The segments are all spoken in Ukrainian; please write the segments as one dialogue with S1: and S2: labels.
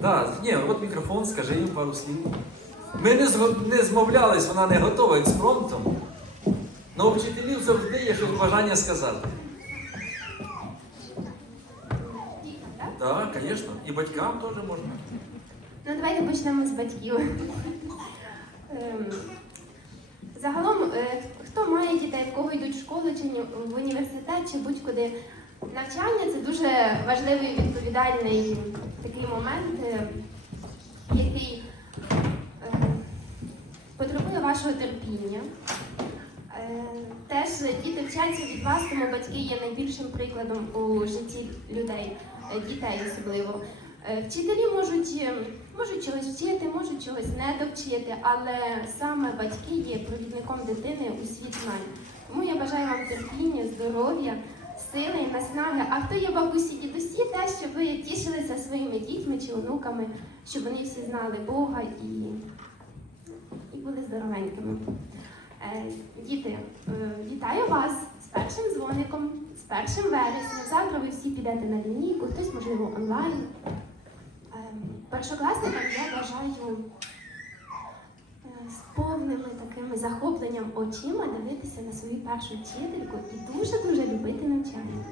S1: Да, ні, от мікрофон, скажи їм пару слів. Ми не, зго- не змовлялись, вона не готова експромтом. Но у вчителів завжди є щось бажання сказати. Так, звісно. І батькам теж можна.
S2: Ну, давайте почнемо з батьків. Ем, Загалом, е, хто має дітей, в кого йдуть в школу чи в університет, чи будь-куди навчання, це дуже важливий відповідальний такий момент, е, який е, потребує вашого терпіння. Е, Теж діти вчаться від вас, тому батьки є найбільшим прикладом у житті людей, дітей особливо. Вчителі можуть, можуть чогось вчити, можуть чогось не довчити, але саме батьки є провідником дитини у світ знань. Тому я бажаю вам терпіння, здоров'я, сили, наснаги. А хто є бабусі дідусі, те, щоб ви тішилися своїми дітьми чи онуками, щоб вони всі знали Бога і, і були здоровенькими. Е, Діти, е, вітаю вас з першим дзвоником, з першим вереснем. Завтра ви всі підете на лінійку, хтось, можливо, онлайн. Ем, Першокласникам я бажаю е, з повними такими захопленням очима дивитися на свою першу вчительку і дуже-дуже любити навчання.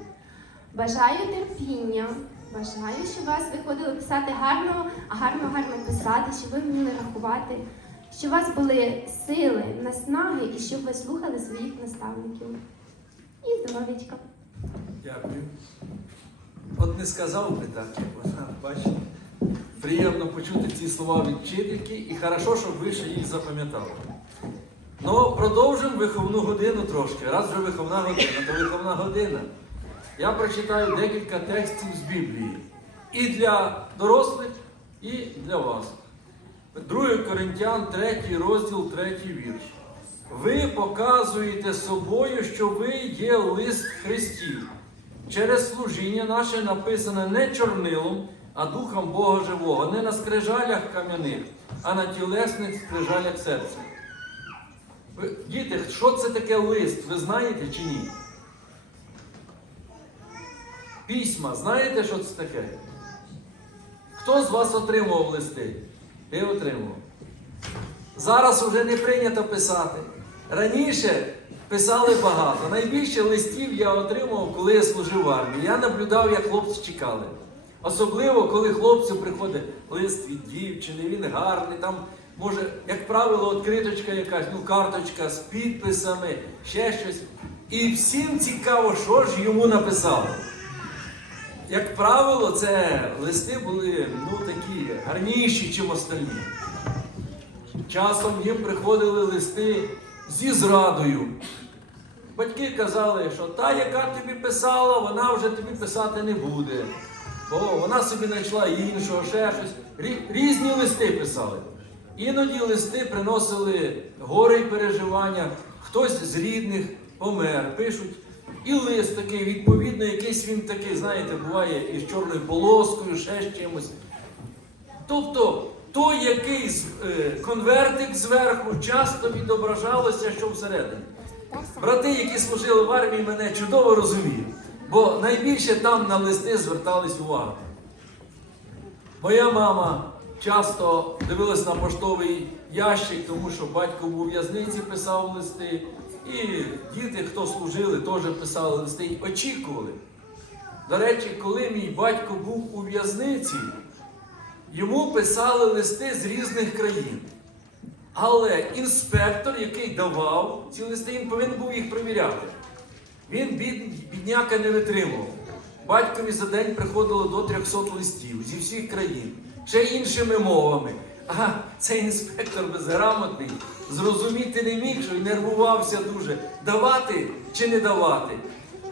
S2: Бажаю терпіння, бажаю, щоб вас виходило писати гарно, гарно, гарно писати, щоб ви вміли рахувати, щоб у вас були сили, наснаги і щоб ви слухали своїх наставників. І здоров'ячка.
S1: Дякую. От не сказав би так, як вона, бачите. Приємно почути ці слова від вчительки і хорошо, щоб ви ще їх запам'ятали. Ну, продовжимо виховну годину трошки. Раз вже виховна година, то виховна година. Я прочитаю декілька текстів з Біблії. І для дорослих, і для вас. 2 Коринтян, 3 розділ, 3 вірш. Ви показуєте собою, що ви є лист Христів. Через служіння наше написане не чорнилом, а духом Бога живого, не на скрижалях кам'яних, а на тілесних скрижалях серця. Ви, діти, що це таке лист? Ви знаєте чи ні? Письма, знаєте, що це таке? Хто з вас отримував листи? Я отримував. Зараз вже не прийнято писати. Раніше писали багато. Найбільше листів я отримав, коли я служив в армії. Я наблюдав, як хлопці чекали. Особливо, коли хлопцю приходить лист від дівчини, він гарний, там, може, як правило, відкриточка якась, ну, карточка з підписами, ще щось. І всім цікаво, що ж йому написали. Як правило, це листи були ну, такі гарніші, ніж остальні. Часом їм приходили листи зі зрадою. Батьки казали, що та, яка тобі писала, вона вже тобі писати не буде. Бо вона собі знайшла іншого, ще щось. Різні листи писали. Іноді листи приносили горе й переживання, хтось з рідних помер, пишуть. І лист такий, відповідно, якийсь він такий, знаєте, буває із чорною полоскою, ще з чимось. Тобто той якийсь е, конвертик зверху часто відображалося, що всередині. Брати, які служили в армії, мене чудово розуміють, бо найбільше там на листи звертались увагу. Моя мама часто дивилась на поштовий ящик, тому що батько був у в'язниці, писав листи. І діти, хто служили, теж писали листи і очікували. До речі, коли мій батько був у в'язниці, йому писали листи з різних країн. Але інспектор, який давав ці листи, він повинен був їх перевіряти. Він бід, бідняка не витримав. Батькові за день приходило до 300 листів зі всіх країн, ще іншими мовами. А цей інспектор безграмотний зрозуміти не міг, що й нервувався дуже, давати чи не давати.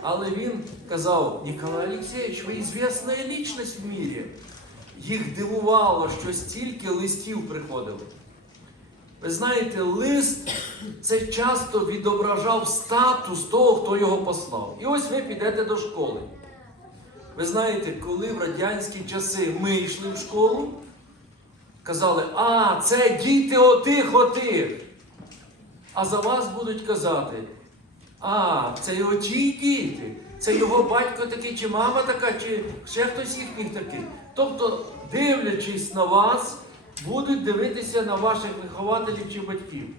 S1: Але він казав: Ніколай Олексійович, ви ізвісна лічність в мірі. Їх дивувало, що стільки листів приходило. Ви знаєте, лист це часто відображав статус того, хто його послав. І ось ви підете до школи. Ви знаєте, коли в радянські часи ми йшли в школу, казали, а, це діти отих, отих. А за вас будуть казати, а, це і оті діти. це його батько такий, чи мама така, чи ще хтось їхніх такий. Тобто, дивлячись на вас, будуть дивитися на ваших вихователів чи батьків.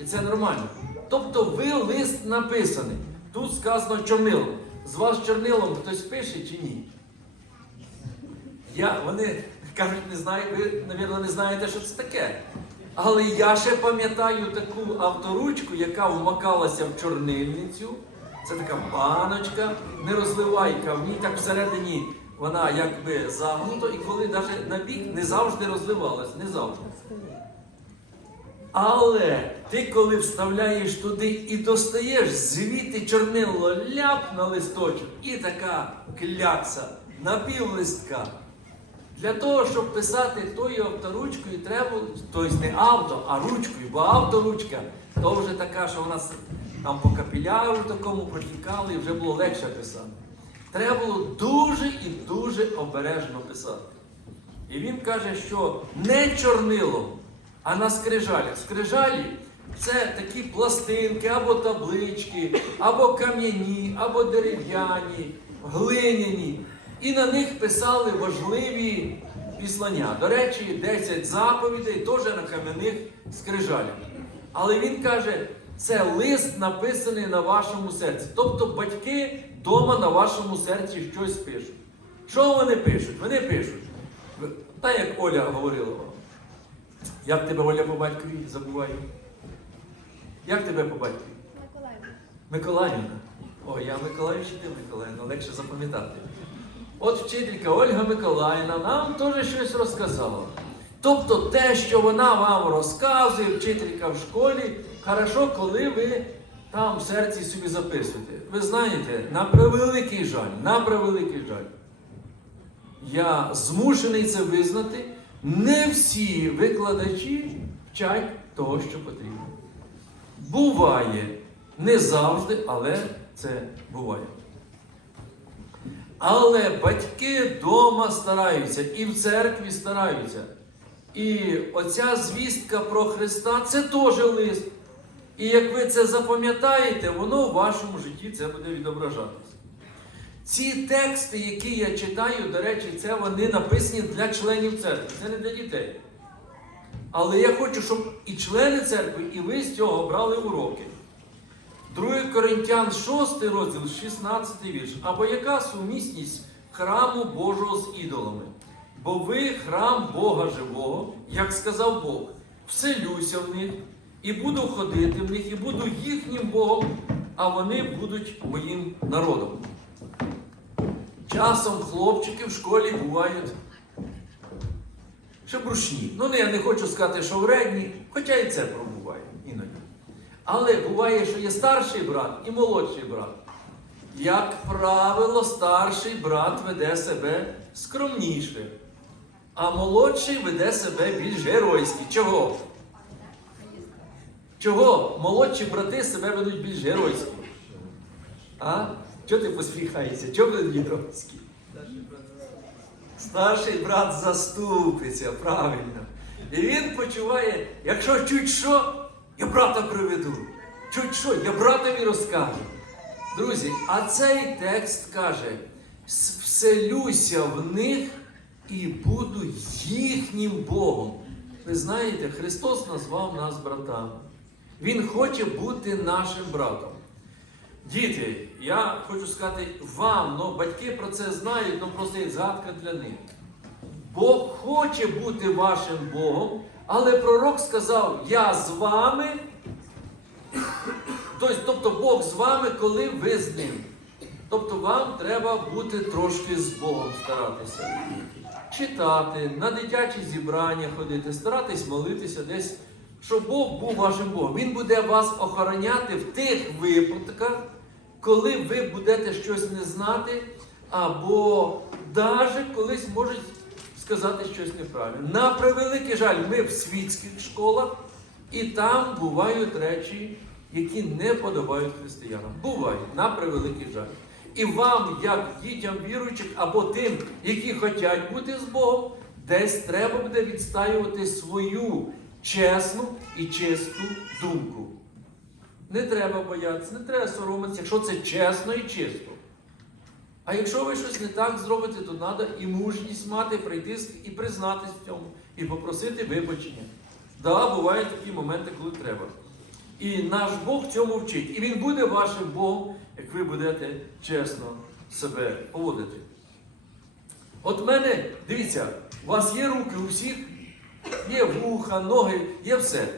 S1: І це нормально. Тобто ви лист написаний. Тут сказано чорнилом. З вас чорнилом хтось пише чи ні? Я, вони кажуть, не знаю, ви, мабуть, не знаєте, що це таке. Але я ще пам'ятаю таку авторучку, яка вмакалася в чорнильницю. Це така баночка, не розливайка, в ній так всередині вона якби загнута, і коли навіть на бік не завжди розливалась, не завжди. Але ти, коли вставляєш туди і достаєш звідти чорнило ляп на листочок, і така клякса на пів листка. Для того, щоб писати тою авторучкою, треба, тобто не авто, а ручкою, бо авторучка то вже така, що вона там по капіляру такому протікала і вже було легше писати. Треба було дуже і дуже обережно писати. І він каже, що не чорнилом, а на скрижалях. Скрижалі це такі пластинки, або таблички, або кам'яні, або дерев'яні, глиняні. І на них писали важливі післання. До речі, 10 заповідей теж на кам'яних скрижалях. Але він каже, це лист написаний на вашому серці. Тобто батьки вдома на вашому серці щось пишуть. Що вони пишуть? Вони пишуть. Та як Оля говорила вам. Як тебе Оля по батькові забуваю? Як тебе по батькові? Миколаївна. Миколаївна. О, я Миколаївщина, ти Миколаївна, легше запам'ятати. От вчителька Ольга Миколаївна нам теж щось розказала. Тобто те, що вона вам розказує, вчителька в школі, хорошо, коли ви там в серці собі записуєте. Ви знаєте, на превеликий жаль, на превеликий жаль. Я змушений це визнати. Не всі викладачі вчать того, що потрібно. Буває, не завжди, але це буває. Але батьки вдома стараються і в церкві стараються. І оця звістка про Христа це теж лист. І як ви це запам'ятаєте, воно в вашому житті це буде відображатися. Ці тексти, які я читаю, до речі, це вони написані для членів церкви, це не для дітей. Але я хочу, щоб і члени церкви, і ви з цього брали уроки. 2 Коринтян 6 розділ, 16 вірш. Або яка сумісність храму Божого з ідолами? Бо ви храм Бога живого, як сказав Бог, вселюся в них, і буду ходити в них, і буду їхнім Богом, а вони будуть моїм народом. Часом хлопчики в школі бувають шебрушні. Ну, не, я не хочу сказати, що вредні, хоча і це пробуває іноді. Але буває, що є старший брат і молодший брат. Як правило, старший брат веде себе скромніше, а молодший веде себе більш геройськи. Чого? Чого молодші брати себе ведуть більш геройськи? А? Чого ти посміхаєшся? Чого ви геройські? Старший брат заступиться, правильно. І він почуває, якщо чуть що, я брата приведу. Чуть що, я братові розкажу. Друзі, а цей текст каже: вселюся в них і буду їхнім Богом. Ви знаєте, Христос назвав нас братами. Він хоче бути нашим братом. Діти, я хочу сказати вам, ну батьки про це знають, ну просто є згадка для них. Бог хоче бути вашим Богом, але пророк сказав: Я з вами. Тобто, тобто Бог з вами, коли ви з ним. Тобто вам треба бути трошки з Богом старатися. Читати, на дитячі зібрання ходити, старатись молитися десь, щоб Бог був вашим Богом. Він буде вас охороняти в тих випадках, коли ви будете щось не знати, або навіть колись можуть сказати щось неправильно. На превеликий жаль, ми в світських школах, і там бувають речі, які не подобають християнам. Бувають, на превеликий жаль. І вам, як дітям віруючих, або тим, які хочуть бути з Богом, десь треба буде відстаювати свою чесну і чисту думку. Не треба боятися, не треба соромитися, якщо це чесно і чисто. А якщо ви щось не так зробите, то треба і мужність мати, прийти і признатись в цьому, і попросити вибачення. Да, бувають такі моменти, коли треба. І наш Бог цьому вчить. І Він буде вашим Богом, як ви будете чесно себе поводити. От мене, дивіться, у вас є руки у всіх, є вуха, ноги, є все.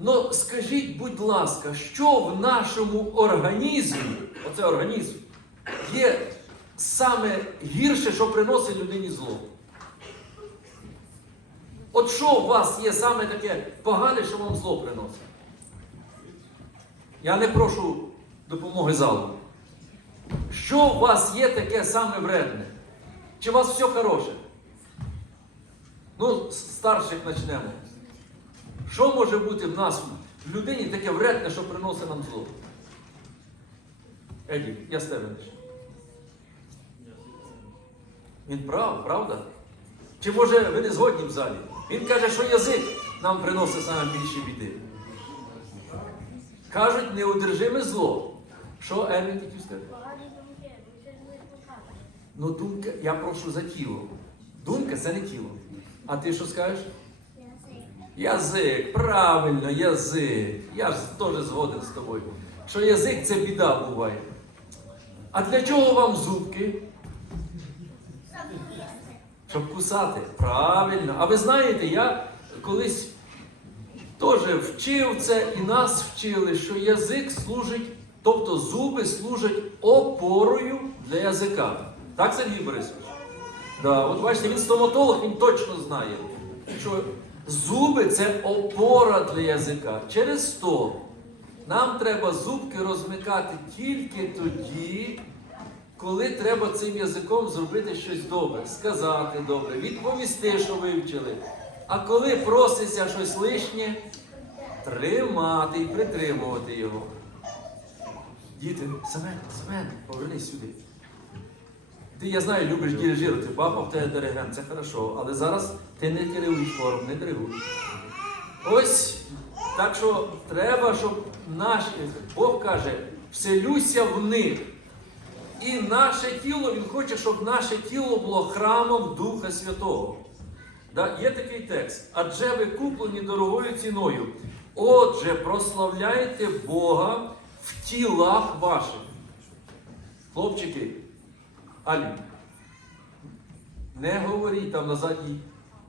S1: Ну скажіть, будь ласка, що в нашому організмі, оце організм, є саме гірше, що приносить людині зло? От що у вас є саме таке погане, що вам зло приносить? Я не прошу допомоги залу. Що у вас є таке саме вредне? Чи у вас все хороше? Ну, з старших почнемо. Що може бути в нас, в людині таке вредне, що приносить нам зло? Еді, я з тебе почну. Він прав, правда? Чи може ви не згодні в залі? Він каже, що язик нам приносить саме більші біди. Кажуть, неудержиме зло. Що Ервін хотів сказати? Ну, думка, я прошу за тіло. Думка це не тіло. А ти що скажеш? Язик, правильно, язик. Я ж теж згоден з тобою. Що язик це біда буває. А для чого вам зубки? Щоб кусати. Правильно. А ви знаєте, я колись теж вчив це і нас вчили, що язик служить, тобто зуби служать опорою для язика. Так, Сергій Борисович? Да, от бачите, він стоматолог, він точно знає, що зуби це опора для язика. Через то нам треба зубки розмикати тільки тоді, коли треба цим язиком зробити щось добре, сказати добре, відповісти, що вивчили. А коли проситься щось лишнє, тримати і притримувати його. Діти, Семен, Семен, повернись сюди. Ти, я знаю, любиш дирижувати, папа в тебе диригент, це хорошо, але зараз ти не керуєш хором, не диригуй. Ось так що треба, щоб наш Бог каже, вселюся в них. І наше тіло, Він хоче, щоб наше тіло було храмом Духа Святого. Да? Є такий текст. Адже ви куплені дорогою ціною. Отже, прославляйте Бога в тілах ваших. Хлопчики, Алі, не говоріть там на задній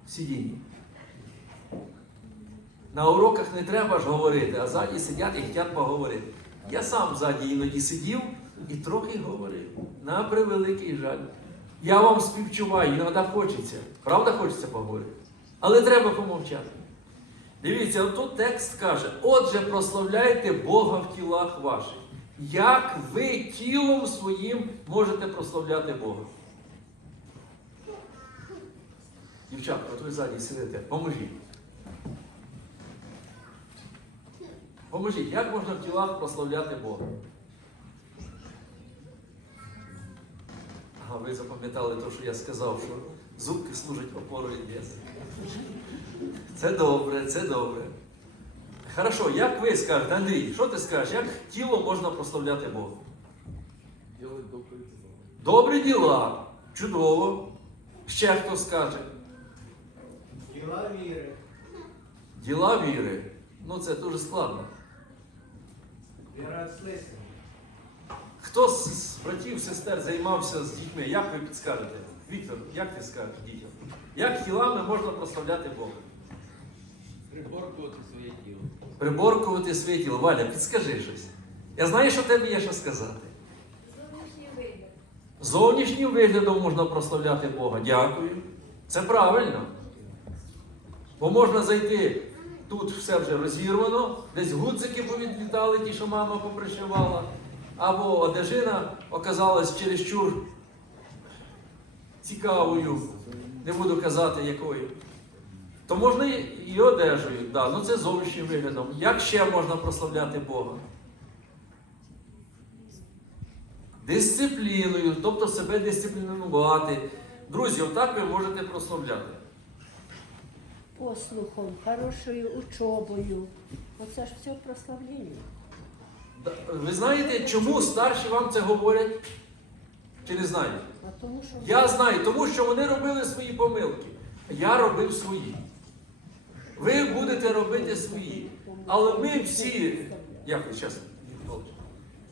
S1: сидінні. На уроках не треба ж говорити, а ззаді сидять і хочуть поговорити. Я сам ззаді іноді сидів і трохи говорив. На превеликий жаль. Я вам співчуваю, іноді хочеться. Правда, хочеться поговорити. Але треба помовчати. Дивіться, тут текст каже: отже, прославляйте Бога в тілах ваших. Як ви тілом своїм можете прославляти Бога? Дівчатка, от ви ззаді сидите, поможіть. Поможіть, як можна в тілах прославляти Бога? Ага, ви запам'ятали те, що я сказав, що зубки служать опорою язика. Це добре, це добре. Хорошо, як ви скажете, Андрій, що ти скажеш, як тіло можна прославляти Бога?
S3: Делать добрые дела.
S1: Добрі діла, чудово. Ще хто скаже?
S4: Діла віри.
S1: Діла віри. Ну це дуже складно.
S4: Віра слисна.
S1: Хто з братів, сестер займався з дітьми? Як ви підскажете? Віктор, як ти скажеш дітям? Як тілами можна прославляти Бога?
S3: Приборкувати своє тіло.
S1: Приборкувати своє тіло. Валя, підскажи щось. Я знаю, що тебе є що сказати.
S5: Зовнішній вигляд.
S1: Зовнішнім виглядом можна прославляти Бога. Дякую. Це правильно. Бо можна зайти, тут все вже розірвано, десь гудзики повідлітали, ті, що мама попришивала, або одежина оказалась чересчур цікавою, не буду казати якою. То можна і одежею, да, ну це зовнішнім виглядом. Як ще можна прославляти Бога? Дисципліною, тобто себе дисциплінувати. Друзі, отак ви можете прославляти.
S6: послухом, хорошою учобою. Оце ж все прославлення.
S1: Ви знаєте, чому старші вам це говорять? Чи не
S6: що
S1: Я знаю, тому що вони робили свої помилки. Я робив свої. Ви будете робити свої. Але ми всі, як чесно,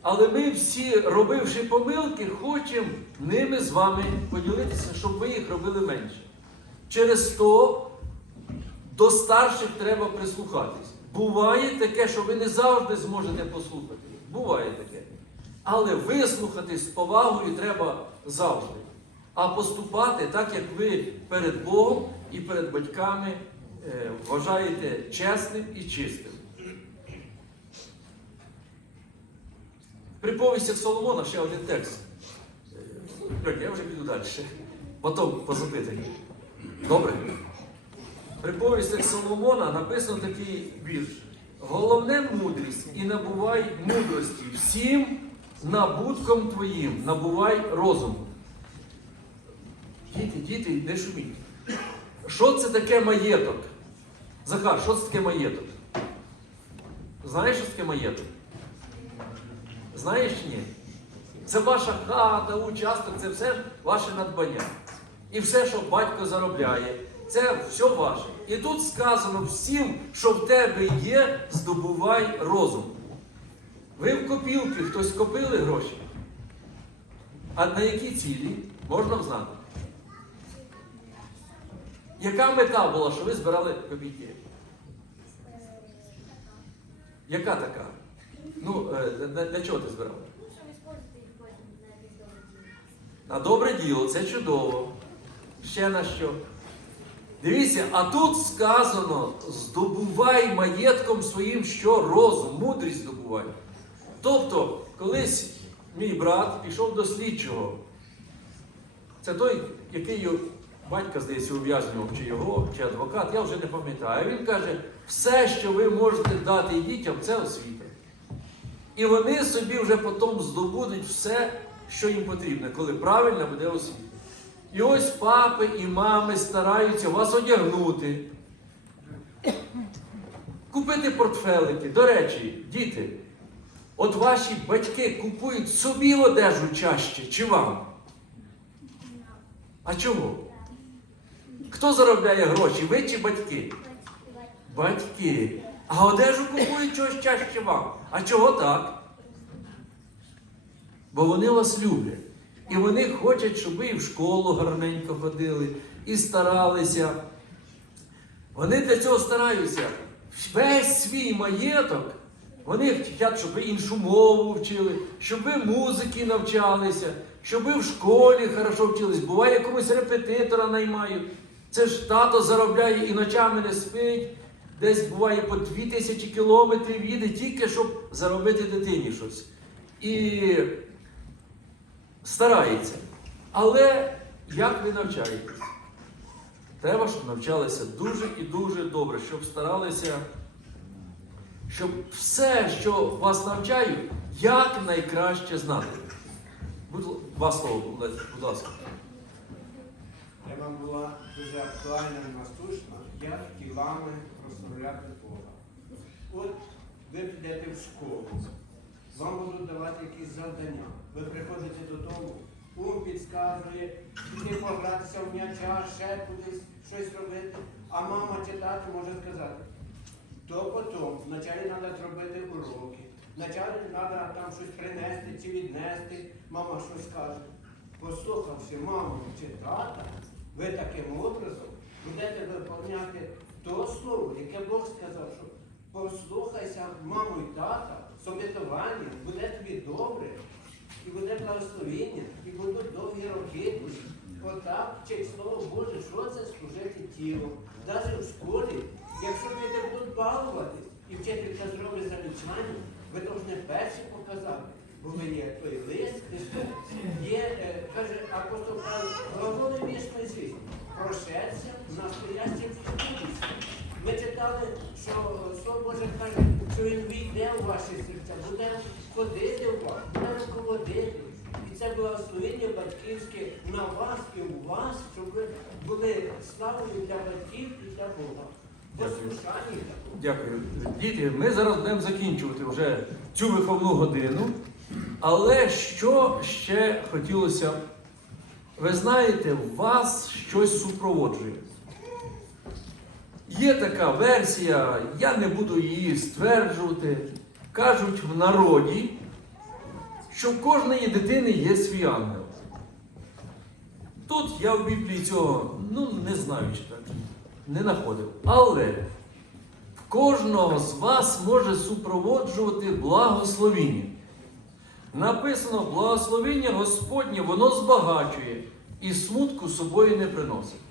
S1: але ми всі, робивши помилки, хочемо ними з вами поділитися, щоб ви їх робили менше. Через то до старших треба прислухатись. Буває таке, що ви не завжди зможете послухати. Буває таке. Але вислухати з повагою треба завжди. А поступати так, як ви перед Богом і перед батьками е, вважаєте чесним і чистим. В приповістях Соломона ще один текст. Е, я вже піду далі. Потім по запитанню. Добре? Приповістях Соломона написано такий вірш. Головне мудрість і набувай мудрості. Всім набутком твоїм набувай розуму. Діти, діти, не шуміть. Що це таке маєток? Захар, що це таке маєток? Знаєш, що таке маєток? Знаєш чи ні? Це ваша хата, участок, це все ваше надбання. І все, що батько заробляє, це все ваше. І тут сказано всім, що в тебе є, здобувай розум. Ви в копілки, хтось копили гроші. А на які цілі можна знати? Яка мета була, що ви збирали копійки? Яка така? Ну, е, для, чого ти збирав?
S5: На добре діло,
S1: це чудово. Ще на що? Дивіться, а тут сказано: здобувай маєтком своїм що розум, мудрість здобувай. Тобто, колись мій брат пішов до слідчого. Це той, який батька, здається, ув'язнював, чи його, чи адвокат, я вже не пам'ятаю. Він каже, все, що ви можете дати дітям, це освіта. І вони собі вже потім здобудуть все, що їм потрібно, коли правильно буде освіта. І ось папи і мами стараються вас одягнути, купити портфелики. До речі, діти, от ваші батьки купують собі одежу чаще, чи вам? А чому? Хто заробляє гроші? Ви чи батьки? Батьки. А одежу купують чогось чаще вам. А чого так? Бо вони вас люблять. І вони хочуть, щоб ви і в школу гарненько ходили, і старалися. Вони для цього стараються. Весь свій маєток. Вони хочуть, щоб іншу мову вчили, щоб ви музики навчалися, щоб ви в школі хорошо вчились. Буває, якомусь репетитора наймають. Це ж тато заробляє і ночами не спить. Десь буває по дві тисячі кілометрів їде тільки, щоб заробити дитині щось. І старається. Але як ви навчаєтесь? Треба, щоб навчалися дуже і дуже добре, щоб старалися, щоб все, що вас навчають, як найкраще знати. Два слова, будь ласка.
S4: Тема була дуже актуальна і насущна, як тілами прославляти Бога. От ви підете в школу, вам будуть давати якісь завдання. Ви приходите додому, ум підказує, піти погратися в м'яча, ще кудись щось робити. А мама чи тато може сказати, то потім вначалі треба зробити уроки. Вначалі треба там щось принести чи віднести, мама щось каже. Послухавши маму чи тата, ви таким образом будете виповняти то слово, яке Бог сказав, що послухайся маму і тата, собітування, буде тобі добре, і буде благословіння, і будуть довгі роки. Отак вчить слово Боже, що це служити тілом. Навіть в школі, якщо діти будуть балуватись, і вчителька зробить замічання, ви повинні перші показати. Бо ви є той лист, є, е, каже апостол Павло, глаголи вічної звісті, прошедся настоящим спокійством. Ми читали, що Слово Боже каже, що він війде у ваші серця, буде ходити у вас, буде руководити. І це благословення батьківське на вас і у вас, щоб ви були славою для батьків і для Бога. Послушання.
S1: Дякую. Діти, ми зараз будемо закінчувати вже цю виховну годину. Але що ще хотілося ви знаєте, вас щось супроводжує. Є така версія, я не буду її стверджувати. Кажуть в народі, що в кожної дитини є свій ангел. Тут я в Біблії цього ну, не знаю, чи так, не знаходив. Але кожного з вас може супроводжувати благословіння. Написано, благословіння Господнє, воно збагачує і смутку собою не приносить.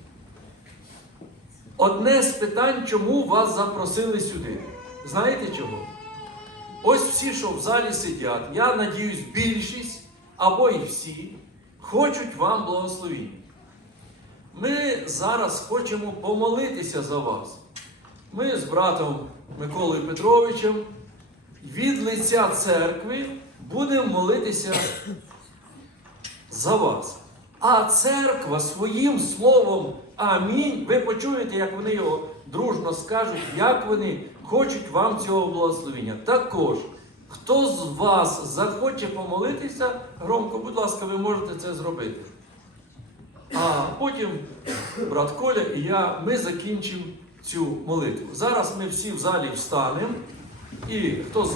S1: Одне з питань, чому вас запросили сюди. Знаєте чого? Ось всі, що в залі сидять, я надіюсь, більшість або і всі хочуть вам благословіння. Ми зараз хочемо помолитися за вас. Ми з братом Миколою Петровичем від лиця церкви будемо молитися за вас. А церква своїм словом Амінь. Ви почуєте, як вони його дружно скажуть, як вони хочуть вам цього благословення. Також, хто з вас захоче помолитися, громко, будь ласка, ви можете це зробити. А потім брат Коля і я ми закінчимо цю молитву. Зараз ми всі в залі встанемо. І хто з